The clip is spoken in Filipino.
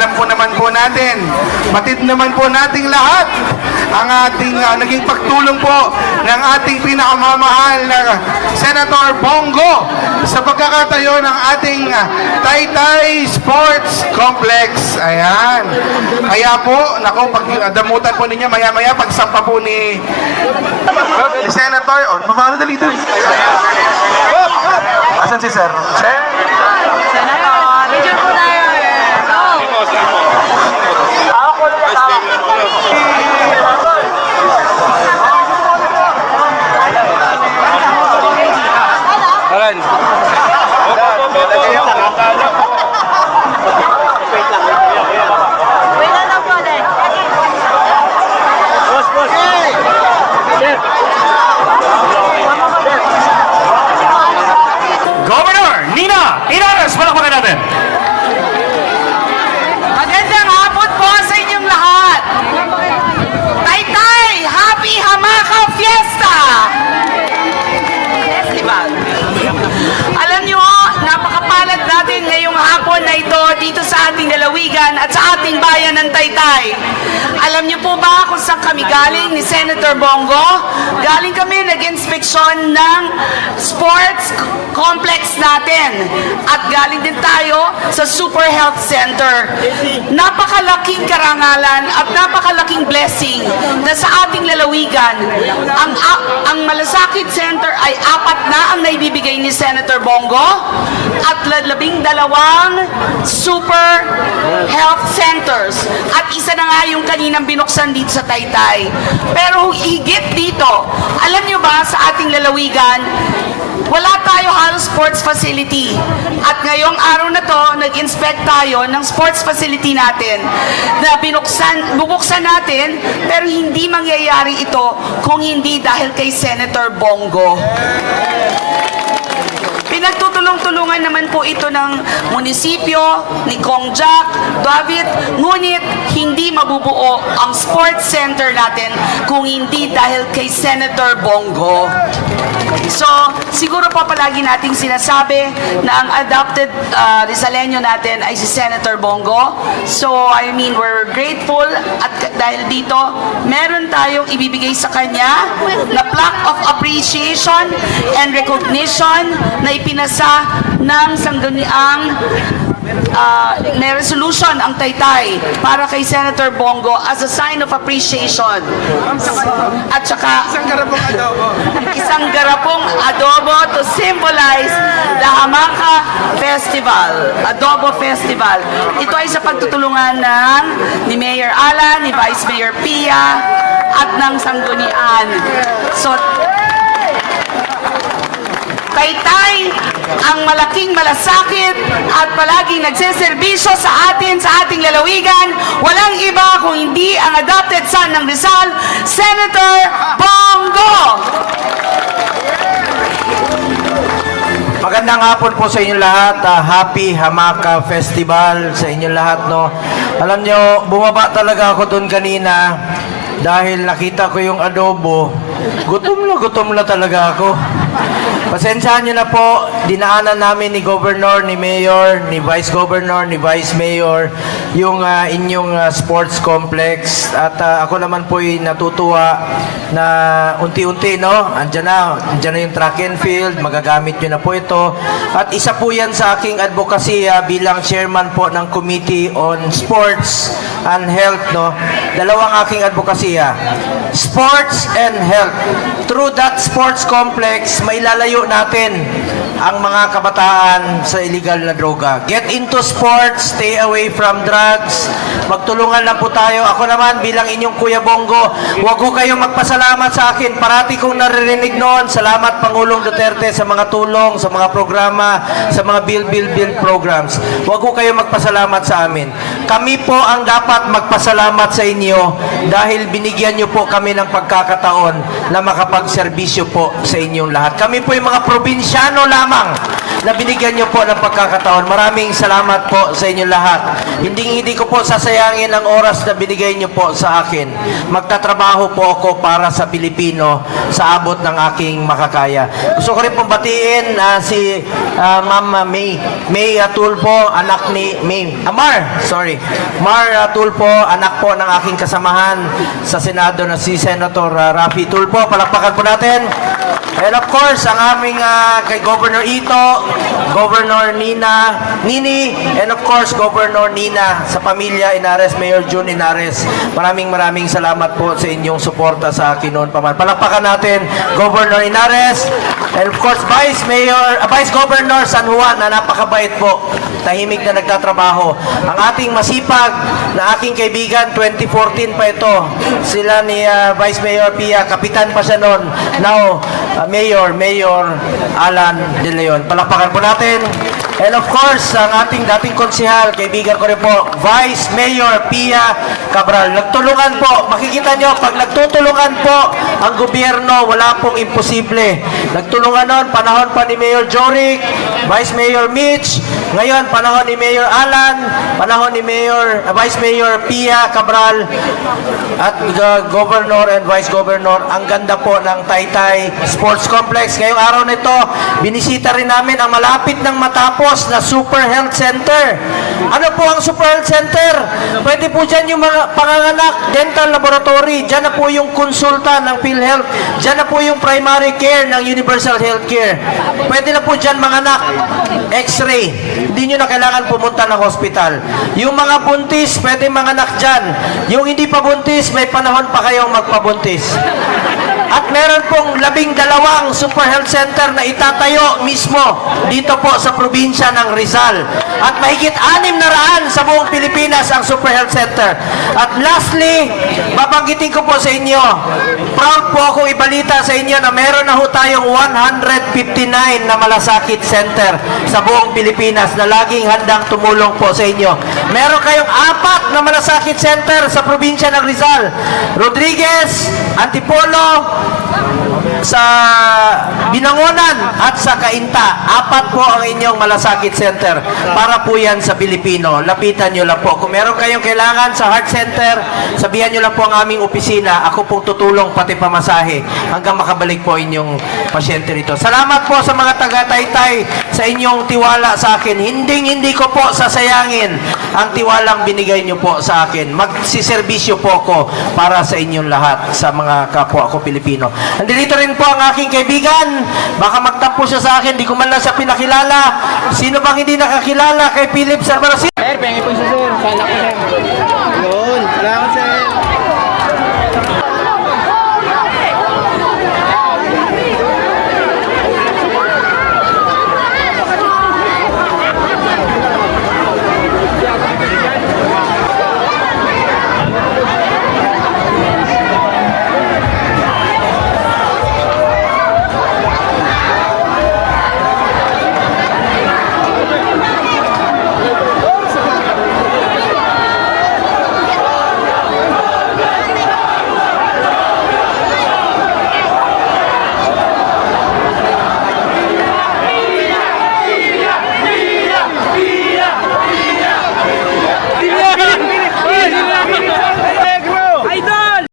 alam po naman po natin, batid naman po nating lahat ang ating naging pagtulong po ng ating pinakamamahal na Senator Bongo sa pagkakatayo ng ating Taytay Sports Complex. Ayan. Kaya po, nako, pag damutan po ninyo, maya-maya, pagsampa po ni Senator, mababa na dito. Asan si Sir? Senator, medyo po tayo eh. Ako na tawag. Alan. Wait lang po din. Governor Nina Inares, palakpakan natin. Magandang hapon po sa inyong lahat. Taytay, Happy Hamaka Fiesta! Festival. Alam nyo, napakapalad natin ngayong hapon na ito dito sa ating lalawigan at sa ating bayan ng Taytay. Alam niyo po ba kung saan kami galing ni Senator Bongo? Galing kami nag-inspeksyon ng sports complex natin. At galing din tayo sa Super Health Center. Napakalaking karangalan at napakalaking blessing na sa ating lalawigan. Ang Malasakit Center ay 4 na ang naibibigay ni Senator Bongo at 12 Super Health Centers. At isa na nga yung kaninang binuksan dito sa Taytay. Pero higit dito, alam nyo ba sa ating lalawigan, wala tayo halos sports facility. At ngayong araw na to, nag-inspect tayo ng sports facility natin na bubuksan natin, pero hindi mangyayari ito kung hindi dahil kay Senator Bongo. Pinagtutulong-tulungan naman po ito ng munisipyo, ni Kong Jack, David, ngunit hindi mabubuo ang sports center natin kung hindi dahil kay Senator Bongo. So, siguro pa palagi nating sinasabi na ang adopted Rizaleño natin ay si Senator Bongo. So, I mean, we're grateful at dahil dito, meron tayong ibibigay sa kanya na plaque of appreciation and recognition na ipinasa ng sangguniang may resolution ang Taytay para kay Senator Bongo as a sign of appreciation. At saka isang garapong adobo to symbolize the Hamaka Festival, Adobo Festival. Ito ay sa pagtutulungan ni Mayor Alan, ni Vice Mayor Pia at ng sanggunian. So, Taytay, ang malaking malasakit at palaging nagseserbisyo sa ating lalawigan, walang iba kung hindi ang adopted son ng Rizal, Senator Bongo! Magandang hapon po sa inyo lahat. Happy Hamaka Festival sa inyo lahat, no. Alam nyo, bumaba talaga ako doon kanina dahil nakita ko yung adobo. Gutom na talaga ako. Pasensyahan nyo na po, dinaanan namin ni Governor, ni Mayor, ni Vice Governor, ni Vice Mayor yung inyong sports complex. At ako naman po'y natutuwa na unti-unti, no? Andyan na yung track and field, magagamit nyo na po ito. At isa po yan sa aking advokasya bilang chairman po ng Committee on Sports and Health, no? Dalawang aking advokasya, sports and health. Through that sports complex, mailalayo natin ang mga kabataan sa illegal na droga. Get into sports, stay away from drugs. Magtulungan lang po tayo. Ako naman bilang inyong Kuya Bongo, huwag ko kayong magpasalamat sa akin. Parati kong naririnig noon, salamat Pangulong Duterte sa mga tulong, sa mga programa, sa mga bill programs. Huwag ko kayong magpasalamat sa amin. Kami po ang dapat magpasalamat sa inyo dahil binigyan nyo po kami ng pagkakataon na makapagserbisyo po sa inyong lahat. Kami po yung mga probinsyano lamang na binigyan nyo po ng pagkakataon. Maraming salamat po sa inyong lahat. hindi ko po sasayangin ang oras na binigay niyo po sa akin. Magtatrabaho po ako para sa Pilipino sa abot ng aking makakaya. Gusto ko rin pong batiin si Ma'am May Tulfo, anak ni Mar Tulfo, anak po ng aking kasamahan sa Senado na si Senator Raffy Tulfo. Palakpakan po natin. And of course, ang aming kay Governor Ito, Governor Nini, and of course, Governor Nina sa pamilya Inares, Mayor June Inares. Maraming salamat po sa inyong suporta sa akin noon pa man. Palakpakan natin, Governor Inares, and of course, Vice Governor San Juan na napakabait po. Tahimik na nagtatrabaho. Ang ating masipag na aking kaibigan, 2014 pa ito. Sila ni Vice Mayor Pia, kapitan pa siya noon. Now, Mayor Alan De Leon. Palakpakan po natin. And of course, ang ating dating konsihal, kaibigan ko rin po, Vice Mayor Pia Cabral. Nagtulungan po. Makikita nyo, pag nagtutulungan po ang gobyerno, wala pong imposible. Nagtulungan noon, panahon pa ni Mayor Joric, Vice Mayor Mitch, ngayon, panahon ni Mayor Alan, panahon ni Vice Mayor Pia Cabral, at Governor and Vice Governor. Ang ganda po ng Taytay Sports Complex. Ngayong araw na ito, binisita rin namin ang malapit ng matapos na Super Health Center. Ano po ang Super Health Center? Pwede po dyan yung mga panganganak, dental laboratory, dyan na po yung konsulta ng PhilHealth, dyan na po yung primary care ng Universal Health Care. Pwede na po dyan manganak, x-ray. Hindi nyo na kailangan pumunta ng hospital. Yung mga buntis, pwede manganak dyan. Yung hindi pa buntis, may panahon pa kayong magpabuntis. At meron pong 12 Super Health Center na itatayo mismo dito po sa probinsya ng Rizal. At mahigit 600 sa buong Pilipinas ang Super Health Center. At lastly, babanggitin ko po sa inyo, proud po akong ibalita sa inyo na meron na ho tayong 159 na malasakit center sa buong Pilipinas na laging handang tumulong po sa inyo. Meron kayong 4 na malasakit center sa probinsya ng Rizal. Rodriguez, Antipolo, sa Binangonan at sa Cainta. 4 po ang inyong malasakit center. Para po yan sa Pilipino. Lapitan nyo lang po. Kung meron kayong kailangan sa heart center, sabihan nyo lang po ang aming opisina. Ako pong tutulong pati pamasahe hanggang makabalik po inyong pasyente rito. Salamat po sa mga taga-Taytay sa inyong tiwala sa akin. Hindi ko po sasayangin ang tiwalang binigay nyo po sa akin. Magsiservisyo po ako para sa inyong lahat, sa mga kapwa ko Pilipino. Nandito rin po ang aking kaibigan. Baka magtampo siya sa akin, di ko man lang siya pinakilala. Sino bang hindi nakakilala kay Philip Salvador? Sir, pengi po siya, sir. Kala ko, sir.